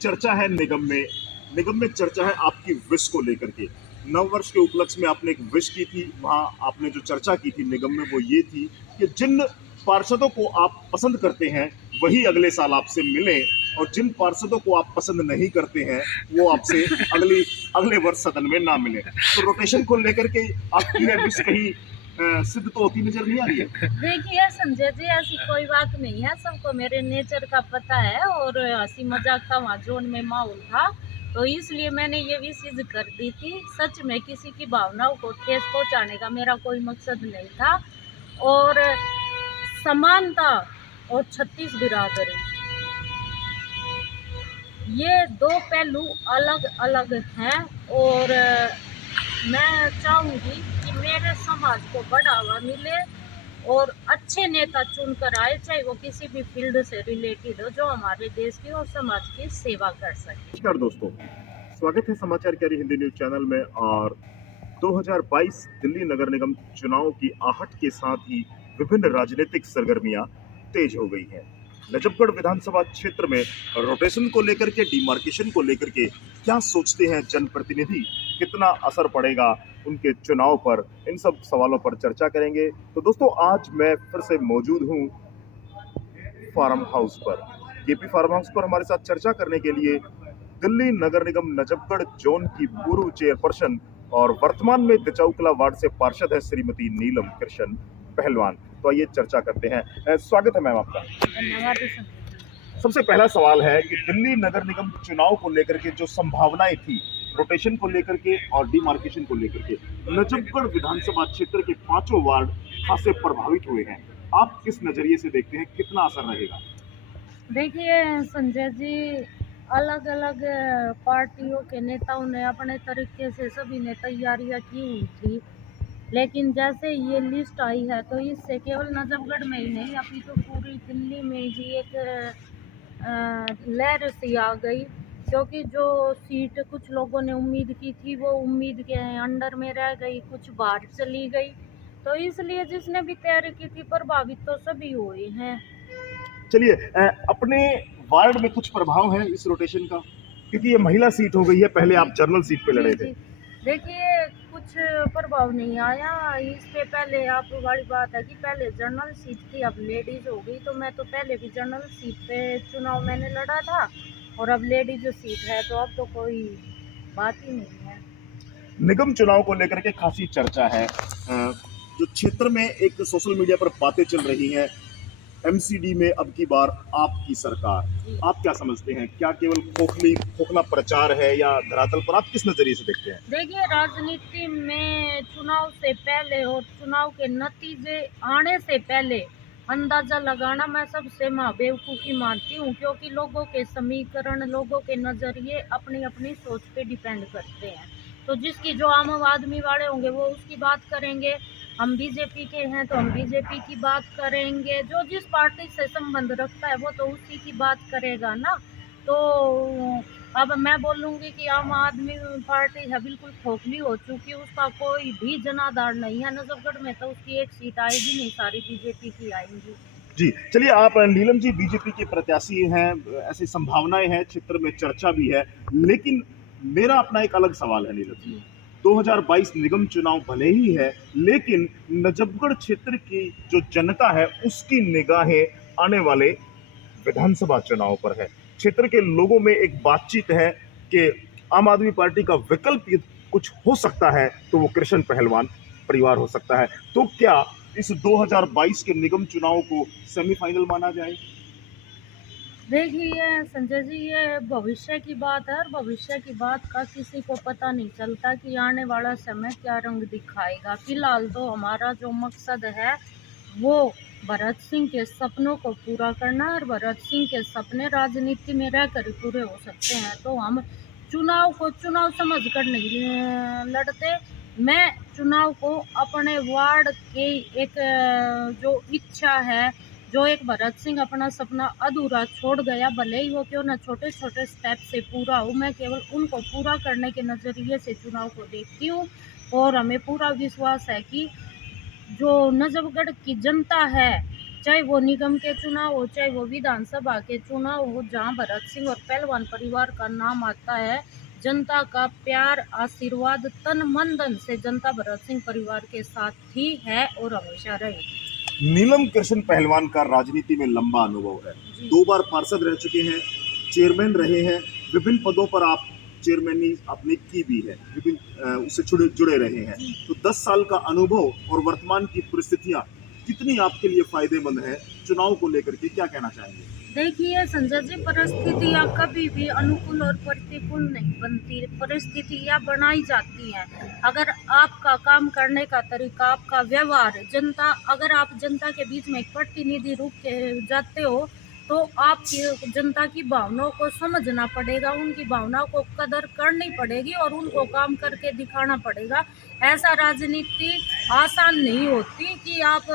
चर्चा है निगम में चर्चा है आपकी विश को लेकर के। नव वर्ष के उपलक्ष्य में आपने एक विश की थी, वहां आपने जो चर्चा की थी निगम में वो ये थी कि जिन पार्षदों को आप पसंद करते हैं वही अगले साल आपसे मिले, और जिन पार्षदों को आप पसंद नहीं करते हैं वो आपसे अगले वर्ष सदन में ना मिले। तो रोटेशन को लेकर के आपकी यह विश कहीं सिद्ध तो होती नजर नहीं आ रही है। देखिए संजय जी, ऐसी कोई बात नहीं है, सबको मेरे नेचर का पता है और हंसी मजाक का वहाँ जोन में माहौल था, तो इसलिए मैंने ये भी चीज कर दी थी। सच में किसी की भावनाओं को ठेस पहुंचाने का मेरा कोई मकसद नहीं था। और समानता और 36 बिरादरी, ये दो पहलू अलग अलग हैं। और मैं चाहूँगी कि मेरे समाज को बढ़ावा मिले और अच्छे नेता चुनकर आए, चाहे वो किसी भी फील्ड से रिलेटेड हो, जो हमारे देश की और समाज की सेवा कर सके। नमस्कार दोस्तों, स्वागत है समाचार कैरी हिंदी न्यूज चैनल में। और 2022 दिल्ली नगर निगम चुनाव की आहट के साथ ही विभिन्न राजनीतिक सरगर्मियां तेज हो गई हैं। नजफगढ़ विधानसभा क्षेत्र में रोटेशन को लेकर के, डिमार्केशन को लेकर के क्या सोचते हैं जनप्रतिनिधि, कितना असर पड़ेगा उनके चुनाव पर, इन सब सवालों पर चर्चा करेंगे। तो दोस्तों, आज मैं फिर से मौजूद हूँ फार्म हाउस पर। केपी फार्म हाउस पर हमारे साथ चर्चा करने के लिए दिल्ली नगर निगम नजफगढ़ जोन की पूर्व चेयरपर्सन और वर्तमान में दचौकला वार्ड से पार्षद है श्रीमती नीलम कृष्ण पहलवान। तो आइए चर्चा करते हैं। स्वागत है मैम आपका। धन्यवाद। सबसे पहला सवाल है कि दिल्ली नगर निगम चुनाव को लेकर के जो संभावनाएं थी, रोटेशन को लेकर के और डिमार्केशन को लेकर के, नजफगढ़ विधानसभा क्षेत्र के पांचों वार्ड खासे प्रभावित हुए हैं। आप किस नजरिए से देखते हैं, कितना असर रहेगा? देखिए संजय जी, अलग अलग पार्टियों के नेताओं ने अपने तरीके से सभी ने तैयारियां की हुई थी, लेकिन जैसे ये लिस्ट आई है तो इससे केवल नजफगढ़ में ही नहीं, अभी तो पूरी दिल्ली में ही एक लहर सी आ गई। क्योंकि जो सीट कुछ लोगों ने उम्मीद की थी वो उम्मीद के अंडर में रह गई, कुछ बाहर चली गई, तो इसलिए जिसने भी तैयारी की थी प्रभावित तो सभी हुए हैं। चलिए, अपने वार्ड में कुछ प्रभाव है इस रोटेशन का, क्योंकि ये महिला सीट हो गई है, पहले आप जनरल सीट पे लड़े थे। देखिए कुछ प्रभाव नहीं आया इस पे। पहले आप वाली बात है कि पहले जनरल सीट थी, अब लेडीज हो गई, तो मैं तो पहले भी जनरल सीट पे चुनाव मैंने लड़ा था, और अब लेडीज सीट है, तो अब तो कोई बात ही नहीं है। निगम चुनाव को लेकर के खासी चर्चा है। जो क्षेत्र में एक सोशल मीडिया पर बातें चल रही हैं, एमसीडी में अब की बार आपकी सरकार, आप क्या समझते हैं? क्या केवल खोखला प्रचार है या धरातल पर आप किस नजरिए से देखते हैं? देखिए राजनीति में चुनाव से पहले और चुनाव के नतीजे आने से पहले अंदाजा लगाना मैं सबसे बेवकूफ़ी मानती हूँ, क्योंकि लोगों के समीकरण, लोगों के नज़रिए अपनी अपनी सोच पे डिपेंड करते हैं। तो जिसकी जो आम आदमी वाले होंगे वो उसकी बात करेंगे, हम बीजेपी के हैं तो हम बीजेपी की बात करेंगे, जो जिस पार्टी से संबंध रखता है वो तो उसी की बात करेगा ना। तो अब मैं बोलूँगी कि आम आदमी पार्टी है बिल्कुल खोखली हो चुकी, उसका कोई भी जनाधार नहीं है नजफगढ़ में, तो उसकी एक सीट आएगी नहीं, सारी बीजेपी की आएंगी। जी, चलिए, आप नीलम जी बीजेपी के प्रत्याशी हैं, ऐसी संभावनाएं हैं, क्षेत्र में चर्चा भी है, लेकिन मेरा अपना एक अलग सवाल है नीलम जी। 2022 निगम चुनाव भले ही है, लेकिन नजफगढ़ क्षेत्र की जो जनता है उसकी निगाहें आने वाले विधानसभा चुनाव पर है। क्षेत्र के लोगों में एक बातचीत है कि आम आदमी पार्टी का विकल्प कुछ हो सकता है तो वो कृष्ण पहलवान परिवार हो सकता है। तो क्या इस 2022 के निगम चुनाव को सेमीफाइनल माना जाए? देखिए संजय जी, ये भविष्य की बात है, और भविष्य की बात का किसी को पता नहीं चलता कि आने वाला समय क्या रंग दिखाएगा। फिलहाल तो हमारा जो मकसद है वो भरत सिंह के सपनों को पूरा करना है, और भरत सिंह के सपने राजनीति में रहकर ही पूरे हो सकते हैं। तो हम चुनाव को चुनाव समझ कर नहीं लड़ते। मैं चुनाव को अपने वार्ड के एक जो इच्छा है, जो एक भरत सिंह अपना सपना अधूरा छोड़ गया, भले ही वो क्यों ना छोटे छोटे स्टेप से पूरा हो, मैं केवल उनको पूरा करने के नज़रिए से चुनाव को देखती हूँ। और हमें पूरा विश्वास है कि जो नजफगढ़ की जनता है चाहे वो निगम के चुनाव हो, चाहे वो विधानसभा के चुनाव हो, जहाँ भरत सिंह और पहलवान परिवार का नाम आता है, जनता का प्यार आशीर्वाद तन मन धन से जनता भरत सिंह परिवार के साथ ही है और हमेशा रहेगी। नीलम कृष्ण पहलवान का राजनीति में लंबा अनुभव है, जी 2 बार पार्षद रह चुके हैं, चेयरमैन रहे हैं, विभिन्न पदों पर आप चेयरमैनी आपने की भी है, विभिन्न उससे जुड़े रहे हैं। जी तो 10 साल का अनुभव और वर्तमान की परिस्थितियां कितनी आपके लिए फायदेमंद है? चुनाव को लेकर के क्या कहना चाहेंगे? देखिए संजय जी, परिस्थितियाँ कभी भी अनुकूल और प्रतिकूल नहीं बनती, परिस्थितियाँ बनाई जाती हैं। अगर आपका काम करने का तरीका, आपका व्यवहार, जनता, अगर आप जनता के बीच में एक प्रतिनिधि रूप के जाते हो, तो आपकी जनता की भावनाओं को समझना पड़ेगा, उनकी भावनाओं को कदर करनी पड़ेगी और उनको काम करके दिखाना पड़ेगा। ऐसा राजनीति आसान नहीं होती कि आप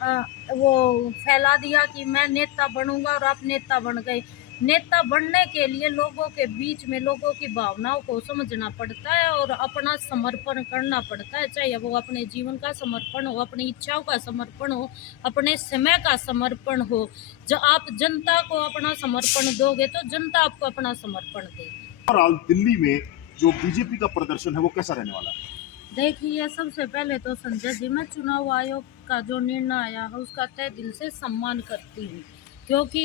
अ, वो फैला दिया कि मैं नेता बनूंगा और आप नेता बन गए। नेता बनने के लिए लोगों के बीच में लोगों की भावनाओं को समझना पड़ता है और अपना समर्पण करना पड़ता है, चाहे वो अपने जीवन का समर्पण हो, अपनी इच्छाओं का समर्पण हो, अपने समय का समर्पण हो। जब आप जनता को अपना समर्पण दोगे तो जनता आपको अपना समर्पण देगी। और आज दिल्ली में जो बीजेपी का प्रदर्शन है वो कैसा रहने वाला है? देखिए, सबसे पहले तो संजय जी, मैं चुनाव आयोग का जो निर्णय आया है उसका तहे दिल से सम्मान करती हूँ, क्योंकि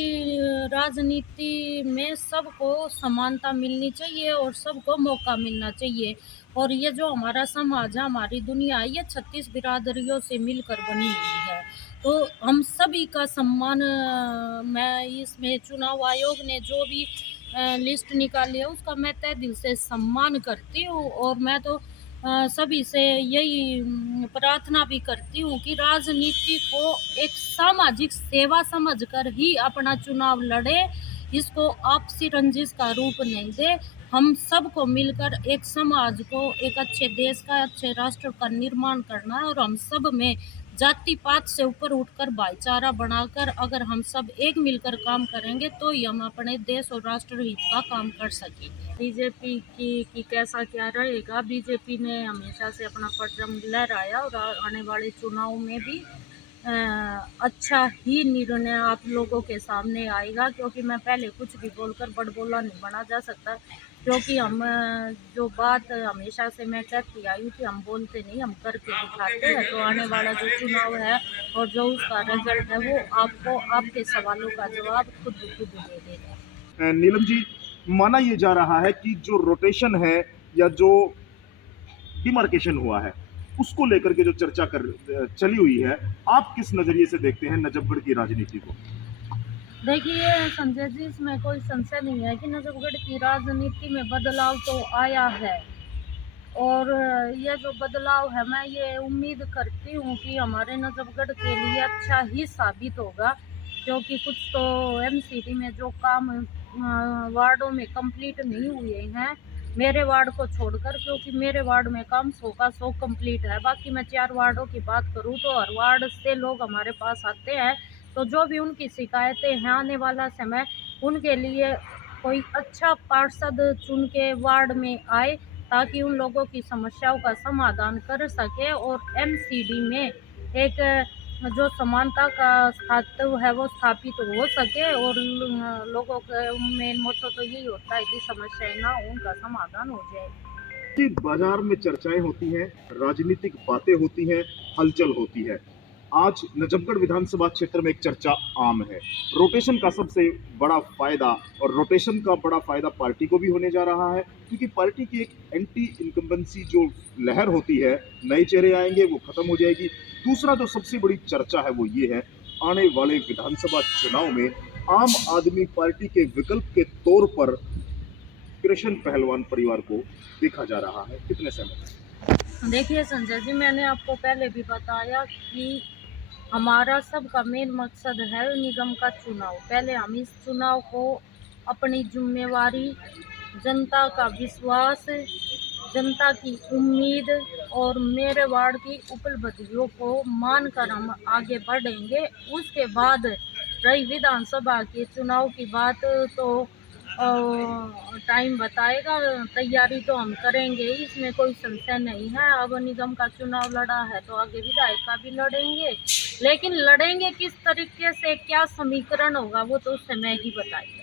राजनीति में सबको समानता मिलनी चाहिए और सबको मौका मिलना चाहिए। और ये जो हमारा समाज है, हमारी दुनिया है, ये 36 बिरादरियों से मिलकर बनी हुई है। तो हम सभी का सम्मान, मैं इसमें चुनाव आयोग ने जो भी लिस्ट निकाली है उसका मैं तहे दिल से सम्मान करती हूँ। और मैं तो सभी से यही प्रार्थना भी करती हूँ कि राजनीति को एक सामाजिक सेवा समझकर ही अपना चुनाव लड़े, इसको आपसी रंजिश का रूप नहीं दे। हम सबको मिलकर एक समाज को, एक अच्छे देश का, अच्छे राष्ट्र का निर्माण करना है और हम सब में जाति पात से ऊपर उठकर भाईचारा बनाकर अगर हम सब एक मिलकर काम करेंगे तो ही हम अपने देश और राष्ट्र हित का काम कर सकेंगे। बीजेपी की कैसा क्या रहेगा, बीजेपी ने हमेशा से अपना परचम लहराया और आने वाले चुनाव में भी अच्छा ही निर्णय आप लोगों के सामने आएगा, क्योंकि मैं पहले कुछ भी बोलकर बड़बोला नहीं बना जा सकता। क्योंकि हम जो बात हमेशा से मैं कहती आई हूँ कि हम बोलते नहीं, हम करके दिखाते हैं। तो आने वाला जो चुनाव है और जो उसका रिजल्ट है वो आपको आपके सवालों का जवाब खुद ब खुद दे देगा। नीलम जी, माना ये जा रहा है कि जो रोटेशन है या जो डिमार्केशन हुआ है उसको लेकर के जो चर्चा चली हुई है, आप किस नजरिए से देखते हैं नजफगढ़ की राजनीति को? देखिए संजय जी, इसमें कोई संशय नहीं है कि नजफगढ़ की राजनीति में बदलाव तो आया है। और ये जो बदलाव है, मैं ये उम्मीद करती हूँ कि हमारे नजफगढ़ के लिए अच्छा ही साबित होगा, क्योंकि कुछ तो एमसीडी में जो काम वार्डों में कंप्लीट नहीं हुए हैं, मेरे वार्ड को छोड़कर, क्योंकि मेरे वार्ड में काम 100 का 100 कंप्लीट है। बाकी मैं 4 वार्डों की बात करूँ तो हर वार्ड से लोग हमारे पास आते हैं, तो जो भी उनकी शिकायतें हैं, आने वाला समय उनके लिए कोई अच्छा पार्षद चुन के वार्ड में आए, ताकि उन लोगों की समस्याओं का समाधान कर सके और एमसीडी में एक जो समानता का स्थायित्व है वो स्थापित हो सके। और लोगों का मेन मोटो तो यही होता है कि समस्याएं ना हो, उनका समाधान हो जाए। कि बाजार में चर्चाएं होती हैं, राजनीतिक बातें होती हैं, हलचल होती है। आज नजफगढ़ विधानसभा क्षेत्र में एक चर्चा आम है, रोटेशन का सबसे बड़ा फायदा, और रोटेशन का बड़ा फायदा पार्टी को भी होने जा रहा है, क्योंकि पार्टी की एक एंटी इनकम्बेंसी जो लहर होती है, नए चेहरे आएंगे वो खत्म हो जाएगी। दूसरा जो सबसे बड़ी चर्चा है वो ये है, आने वाले विधानसभा चुनाव में आम आदमी पार्टी के विकल्प के तौर पर कृष्ण पहलवान परिवार को देखा जा रहा है, कितने सहमत? देखिए संजय जी, मैंने आपको पहले भी बताया कि हमारा सबका मेन मकसद है निगम का चुनाव। पहले हम इस चुनाव को अपनी जिम्मेवारी, जनता का विश्वास, जनता की उम्मीद और मेरे वार्ड की उपलब्धियों को मानकर हम आगे बढ़ेंगे। उसके बाद रही विधानसभा के चुनाव की बात, तो टाइम बताएगा। तैयारी तो हम करेंगे ही, इसमें कोई संशय नहीं है। अब निगम का चुनाव लड़ा है तो आगे विधायक का भी लड़ेंगे, लेकिन लड़ेंगे किस तरीके से, क्या समीकरण होगा वो तो समय ही बताएगा।